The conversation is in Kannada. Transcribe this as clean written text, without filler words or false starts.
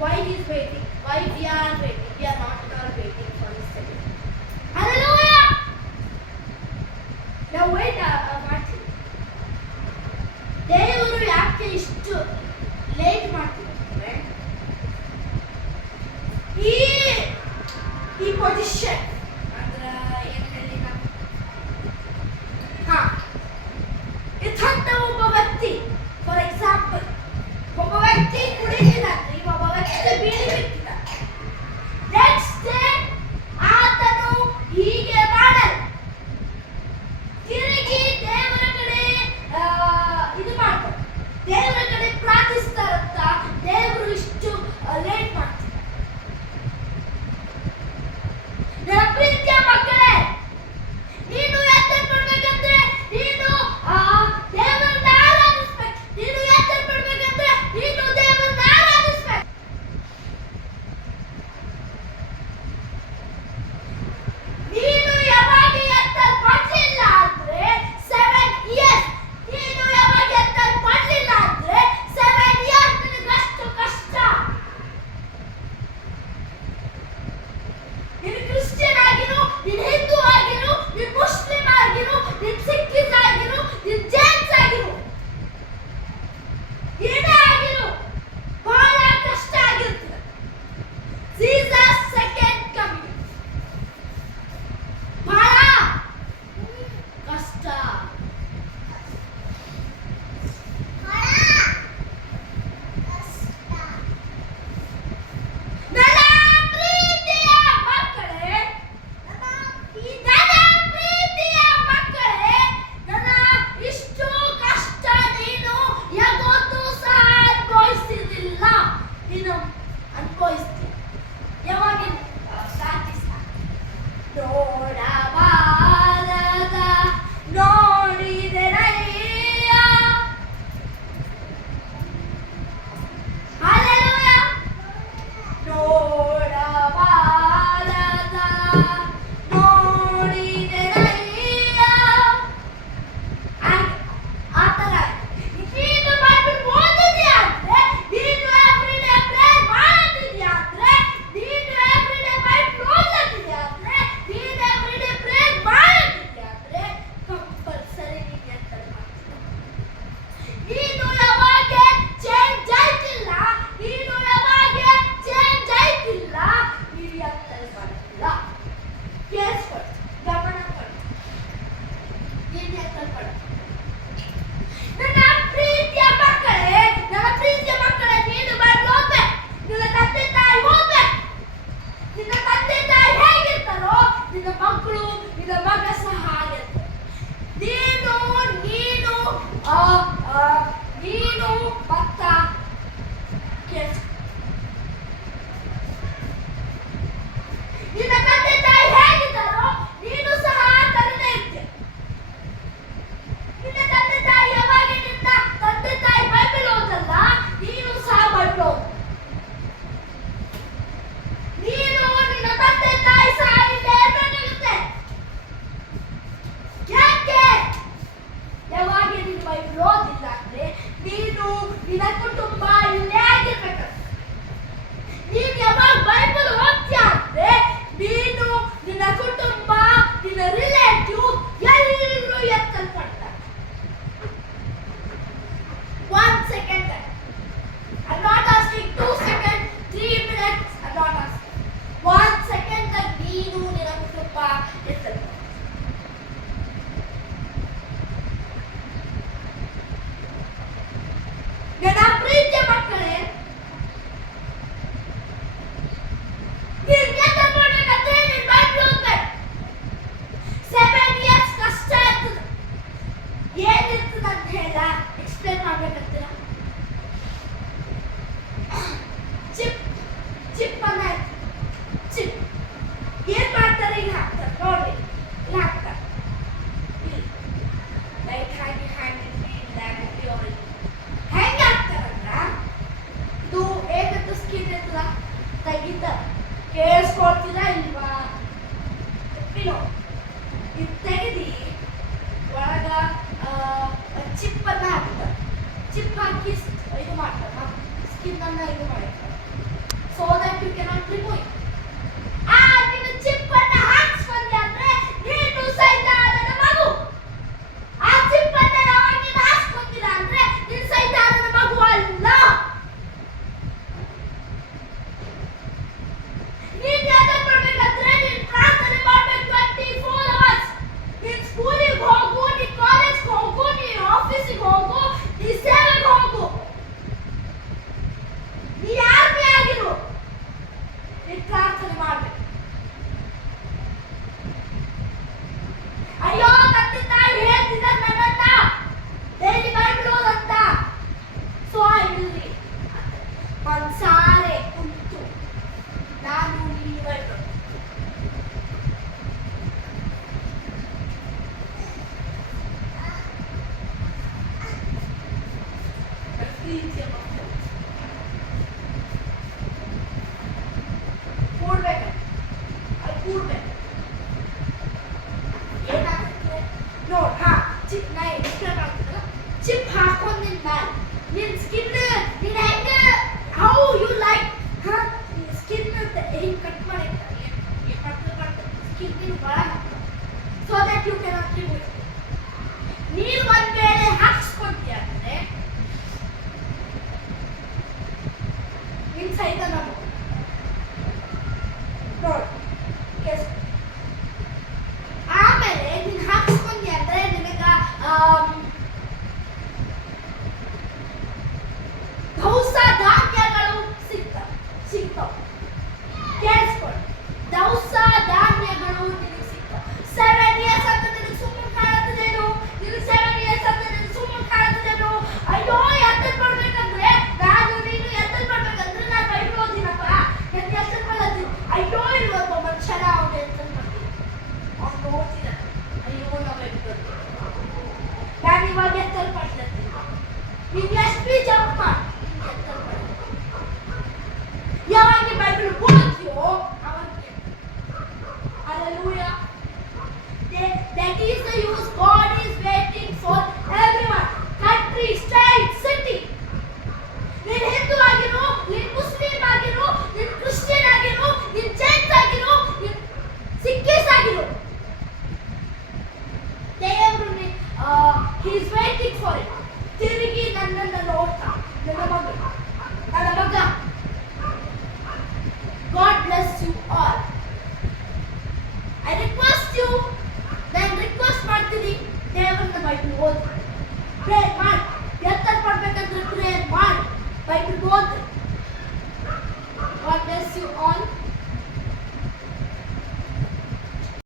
Why he is waiting? Why we are waiting? We are not at all waiting for his second. Hallelujah! Now wait, ಮಾಡ್ತೀವಿ. ದೇವರು ಯಾಕೆ ಇಷ್ಟು ಲೇಟ್ ಮಾಡ್ತಿದ್ದಾರೆ? ಈ ಪೊಸಿಷನ್ ಅಂದ್ರೆ ಏನು ಹೇಳಿ ಇದಂತ ಒಬ್ಬ ವ್ಯಕ್ತಿ, ಫಾರ್ ಎಕ್ಸಾಂಪಲ್ ಒಬ್ಬ ವ್ಯಕ್ತಿ ಕುಡಿತಿದ್ದಾನೆ, ಒಬ್ಬ ವ್ಯಕ್ತಿ ಬೀಡಿ ಬಿಟ್ಟಿದ್ದಾನೆ. ನೆಕ್ಸ್ಟ್ ಡೇ ಆತನು ಹೀಗೆ ಮಾಡಲು ತಿರುಗಿ ದೇವರ ಕಡೆ ಇದು ಮಾಡ್ತಾರೆ, ದೇವರ ಕಡೆ ಪ್ರಾರ್ಥಿಸ್ತಾರಂತ ದೇವರು ಇಷ್ಟು ಲೇಟ್ ಮಾಡ್ತಾರೆ. ನನ್ನ ಪ್ರೀತಿಯ ಮಕ್ಕಳೇ, ನೀನು ಎತ್ತಲ್ಪಡ್ಬೇಕಂದ್ರೆ ನೀನು ದೇವರನ್ನ ಆರಾಧಿಸ್ಬೇಕು. ನೀನು ಎತ್ತಲ್ಪಡ್ಬೇಕಂದ್ರೆ ನೀನು ದೇವರನ್ನ ಆರಾಧಿಸ್ಬೇಕು. ನೀನು ಯಾವಾಗ ಎತ್ತಲ್ಪಡ್ಲಿಲ್ಲ ಅಂದ್ರೆ 7 years, ನೀನು ಯಾವಾಗ ಎತ್ತಲ್ಪಡ್ಲಿಲ್ಲ ಅಂದ್ರೆ 7 years ನಿನಗಷ್ಟು ಕಷ್ಟ. ನೀನು ಕ್ರಿಶ್ಚಿಯನ್ ಆಗಿರು, ನೀನು ಹಿಂದೂ ಆಗಿರು, ನೀನು ಮುಸ್ಲಿಂ ಆಗಿರು, ನೀನು ಸಿಖ್ಖಿಸ್ ಆಗಿರು, ನೀನು ಜೈನ್ಸ್ ಆಗಿರು, ಏನೇ ಆಗಿರು ಬಹಳ ಕಷ್ಟ ಆಗಿರ್ತದೆ. ಜೀಸಸ್ ಸೆಕೆಂಡ್ ಕಮಿಂಗ್ ಬಹಳ ಕಷ್ಟ. ನನ್ನ ಪ್ರೀತಿಯ ಮಕ್ಕಳೇ, ನನ್ನ ಇಷ್ಟು ಕಷ್ಟ ನೀನು ಯಾವತ್ತೂ ಸಹ ಅನುಭವಿಸಿದಿಲ್ಲ. ನೀನು ಅನುಭವಿಸ್ತೀಯ ಯಾವಾಗ ಪ್ರಾರ್ಥಿಸ್ತಾ ನೋಡಬಾರದ ನೋಡಿದೆನಯ್ಯ. ಹಲ್ಲೆಲೂಯಾ. ನೋಡಬಾರದ ನೋಡಿದೆನಯ್ಯ. ಆ ಥರ ನೀನು ಬೈಬಲ್ ಓದಿದ್ಯಾ ಅಂದ್ರೆ, ನೀನು ಎವ್ರಿಡೇ ಪ್ರೇಯರ್ ಮಾಡ್ತಿದ್ಯಾ ಅಂದ್ರೆ, ನೀನು ಎವ್ರಿಡೇ ಬೈಬಲ್ ಓದ್ತಿದ್ಯಾ ಅಂದ್ರೆ, ನೀನು ಎವ್ರಿಡೇ ಪ್ರೇಯರ್ ಮಾಡ್ತಿದ್ಯಾ ಅಂದ್ರೆ ಕಂಪಲ್ಸರಿ ನೀನು ಎತ್ತಲ್ ಮಾಡ್ತೀಯ. ನೀನು ಯಾವಾಗ ಚೇಂಜ್ ಆಯ್ತಿಲ್ಲ, ನೀನು ಯಾವಾಗ ಚೇಂಜ್ ಆಯ್ತಿಲ್ಲ, ನೀನು ಎತ್ತಲ್ ಮಾಡ್ತಿಲ್ಲ. ಕೇಳಿಸ್ಕೊಳ್ಳಿ, ಗಮನ ಕೊಡಿ, ನೀನು ಎತ್ತಲ್ ಮಾಡ. ನನ್ನ ಪ್ರೀತಿಯ ಮಕ್ಕಳೇ, ನನ್ನ ಪ್ರೀತಿಯ ಮಕ್ಕಳೇ, ನೀನು ಬೈಬಲ್ ಓದ್ಬೇಕು. ನಿನ್ನ ತಂದೆ ತಾಯಿ ಓದ್ಬೇಕು. ನಿನ್ನ ತಂದೆ ತಾಯಿ ಹೇಗಿರ್ತಾರೋ ನಿನ್ನ ಮಕ್ಕಳು, ನಿನ್ನ ಮಗ ಸಹ ಆಗಿರ್ತಾರೆ. ನೀನು ನೀನು ನೀನು ಮತ್ತ ಕೇಳಿಸ್ಕೊ. ನಿನ್ನ ತಂದೆ ತಾಯಿ ಹೇಗಿದ್ದಾರೋ ನೀನು ಸಹ ಆ ಥರನೇ ಇರ್ತೀಯ. ನಿನ್ನ ತಂದೆ ತಾಯಿ ಯಾವಾಗ ನಿನ್ನ ತಂದೆ ತಾಯಿ ಬೈಬಲ್ ಓದಲ್ಲ, ನೀನು ಸಹ ಬೈಬಲ್ ಓದು. ನೀನು ನಿನ್ನ ತಂದೆ ತಾಯಿ ಸಹ ಇಲ್ಲೇ ಇರಬೇಕಾಗುತ್ತೆ. ಯಾಕೆ? ಯಾವಾಗ ನೀನು ಬೈಬಲ್ ಓದಿಲ್ಲ ಅಂದ್ರೆ ನೀನು ನಿನ್ನ ಕುಟುಂಬ ಇಲ್ಲೇ ಆಗಿರ್ಬೇಕಾಗುತ್ತೆ. ನೀನು ಯಾವಾಗ ಬೈಬಲ್ ಓದ್ತೀಯ ಅಂದ್ರೆ ನೀನು, ನಿನ್ನ ಕುಟುಂಬ, ನಿನ್ನ ರಿಲೇಟಿವ್ ಎಲ್ಲರೂ ಎತ್ತಲ್ಪಡ್ತಾರೆ. 1 second. I'm not asking 2 seconds, 3 minutes. I'm not asking. 1 second ನೀನು ನಿನ್ನ ಕುಟುಂಬ ಎತ್ತಲ್ಪಡ್ತಾರೆ. ನನ್ನ ಪ್ರೀತಿಯ ಮಕ್ಕಳೇ, ನೀನು ಎತ್ತಲ್ಪಡ್ಬೇಕಂದ್ರೆ ನೀನು ಬೈಬಲ್ ಓದ್ಬೇಕು. 7 years ಕಷ್ಟ ಇರ್ತದೆ. ಏನಿರ್ತದೆ ಅಂತ ಹೇಳ ಎಕ್ಸ್ಪ್ಲೇನ್ ಮಾಡ್ಬೇಕಂತೀರ? ಚಿಪ್ ಚಿಪ್ ಅನ್ನ ಚಿಪ್ ಏನ್ ಮಾಡ್ತಾರೆ? ಇಲ್ಲಿ ಹಾಕ್ತಾರೆ ನೋಡ್ರಿ, ಇಲ್ಲಿ ಹಾಕ್ತಾರೆ. ಲೈಟ್ ಹಾಕಿ ಹ್ಯಾಂಡ್ ಹೆಂಗೆ ಹಾಕ್ತಾರಂದ್ರ, ಇದು ಏಕತ್ತು ಸ್ಕಿನ್ ಇರ್ತದ ತೆಗಿತ. ಕೇಳಿಸ್ಕೊಳ್ತೀರಾ ಇಲ್ವಾ? ಇದು ತೆಗೆದು ಒಳಗ ಚಿಪ್ ಅನ್ನ ಹಾಕ್ತಾರೆ. ಚಿಪ್ ಹಾಕಿ ಇದು ಮಾಡ್ತಾರೆ, ಸ್ಕಿನ್ ಅನ್ನ ಇದು ಮಾಡಿರ್ತಾರೆ. you cannot remove it. ನೀನು ಚಿಪ್ ಅನ್ನ ಹಾಕ್ಸ್ಕೊಂಡೆ ಅಂದ್ರೆ ನೀನು ಸೈತಾನನ ಮಗು. ಆ ಚಿಪ್ ಅನ್ನ ಯಾವಾಗ ನೀನು ಹಾಕ್ಸ್ಕೊಂತಿಲ್ಲ ಅಂದ್ರೆ ನೀನು ಸೈತಾನನ ಮಗು ಅಲ್ಲ. ನೀನ್ ಯಾಕೆ ಮಾಡ್ಬೇಕಂದ್ರೆ ನೀನ್ ಪ್ರಾರ್ಥನೆ ಮಾಡ್ಬೇಕು 24 hours. ನೀನ್ ಸ್ಕೂಲಿಗೆ ಹೋಗು, ನೀನ್ ಕಾಲೇಜ್ಗೆ ಹೋಗು, ನೀನ್ ಆಫೀಸಿಗೆ ಹೋಗು, ನೀ ಸೇವೆಗೆ ಹೋಗು, ನೀ ಯಾರೇ ಆಗಿರು, ನೀನ್ ಪ್ರಾರ್ಥನೆ ಮಾಡ್ಬೇಕು. ಅಯ್ಯೋ ತಂದೆ ತಾಯಿ ಹೇಳ್ತಿದ್ದಾರೆ ನನ್ನನ್ನ ಡೈಲಿ ಬೈಬಲ್ ಓದಂತ. ಸೊ ಇಲ್ಲಿ ಮನ್ಸಾರೆ ಕುಂತು ನಾನು ಇಲ್ಲಿ ಬೈಬಲ್ ಕೂಡ್ಬೇಕು, ಅಲ್ಲಿ ಕೂಡ್ಬೇಕು. ಏನಾಗುತ್ತೆ ನೋಡ್, ಚಿಪ್ ನಾ ಎಕ್ಸ್ಪ್ಲೇನ್ ಮಾಡ್ತಿದ್ದಲ್ಲ, ಚಿಪ್ ಹಾಕೊಂಡ್ ನಿನ್ ಮ್ಯಾಲ ನಿನ್ ಸ್ಕಿನ್ ನೀನ್ ಹೆಂಗ ಹೌ ಯು ಲೈಕ್ ಸ್ಕಿನ್ ಹಿಂಗ್ ಕಟ್ ಮಾಡಿರ್ತಾರೆ, ಸ್ಕಿನ್ ನೀನು ಬಳ so that you cannot remove. ನೀನು ಒಂದ್ ವೇಳೆ ಹಾಕ್ಸ್ಕೊಂತೀಯ ಅಂದ್ರೆ ನಿನ್ ಸೈತಾನ ನೋಡ್. ಆಮೇಲೆ ನೀನ್ ಹಾಕ್ಸ್ಕೊಂಡಿ ಅಂದ್ರೆ ನಿನಗ ದವಸ ಧಾನ್ಯಗಳು ಸಿಗ್ತಾವ. ಕೇಳಿಸ್ಕೊಳ್ಳಿ, ದವಸ ಧಾನ್ಯಗಳು ನಿನಗೆ ಸಿಗ್ತಾವ. 7 years ಅಂತ ನಿನಗೆ ಸುಮ್ಮನೆ ಕಾಣುತ್ತದೇನು? ನಿನಗೆ 7 years ಅಂತ ನಿನಗೆ ಸುಮ್ಮನೆ ಕಾಣುತ್ತದೇನು? ಅಯ್ಯೋ ಎತ್ತಲ್ ಮಾಡ್ಬೇಕಂದ್ರೆ ನಾನು ನೀನು ಎತ್ತಲ್ ಮಾಡ್ಬೇಕಂದ್ರೆ ನಾನು ಬೈಬಲ್ ಓದಿನಪ್ಪ, ನಾನು ಎತ್ತಲ್ ಮಾಡತ್ತೀನಿ. ಅಯ್ಯೋ ಇಲ್ವಪ್ಪ ಮನುಷ್ಯನ ಅವನು ಎತ್ತಲ್ ಮಾಡ್ತೀನಿ, ಅವನು ಓದ್ತಿದ್ದ. ಅಯ್ಯೋ ನಾವು ಎತ್ತಲ್ ನಾನು ಇವಾಗ ಎತ್ತಲ್ ಮಾಡ್ತೀನಿ. ನೀನು ಎಷ್ಟು ಜಂಪ್ ಮಾಡಿ ಎತ್ತಲ್ ಮಾಡಿ. ಯಾವಾಗ ಬೈಬಲ್ ಓದ್ತೀಯೋ ಅವಾಗ Hallelujah. That is the use God is waiting for everyone. Country, state, city. ನೀನ್ ಹಿಂದೂ ಆಗಿರೋ, ನೀನ್ ಮುಸ್ಲಿಂ ಆಗಿರೋ, ನೀನ್ ಕ್ರಿಶ್ಚಿಯನ್ ಆಗಿರೋ, ನೀನ್ ಜೈನ್ಸ್ ಆಗಿರೋ, ನೀನ್ ಸಿಖ್ಖೀಸ್ ಆಗಿರೋ, ದೇವರು he is waiting for it. ತಿರುಗಿ ನನ್ನನ್ನು ನೋಡ್ತಾ, ನನ್ನ ಮಗ. God bless you all. I request you, then request ಮಾಡ್ತೀನಿ, ದೇವರನ್ನ ಬೈಬಲ್ ಓದಿ, ಪ್ರೇಯರ್ ಮಾಡಿ. ಎತ್ತಲ್ ಮಾಡ್ಬೇಕಂದ್ರೆ ಪ್ರೇಯರ್ ಮಾಡಿ, ಬೈಬಲ್ ಓದಿ. God bless you all.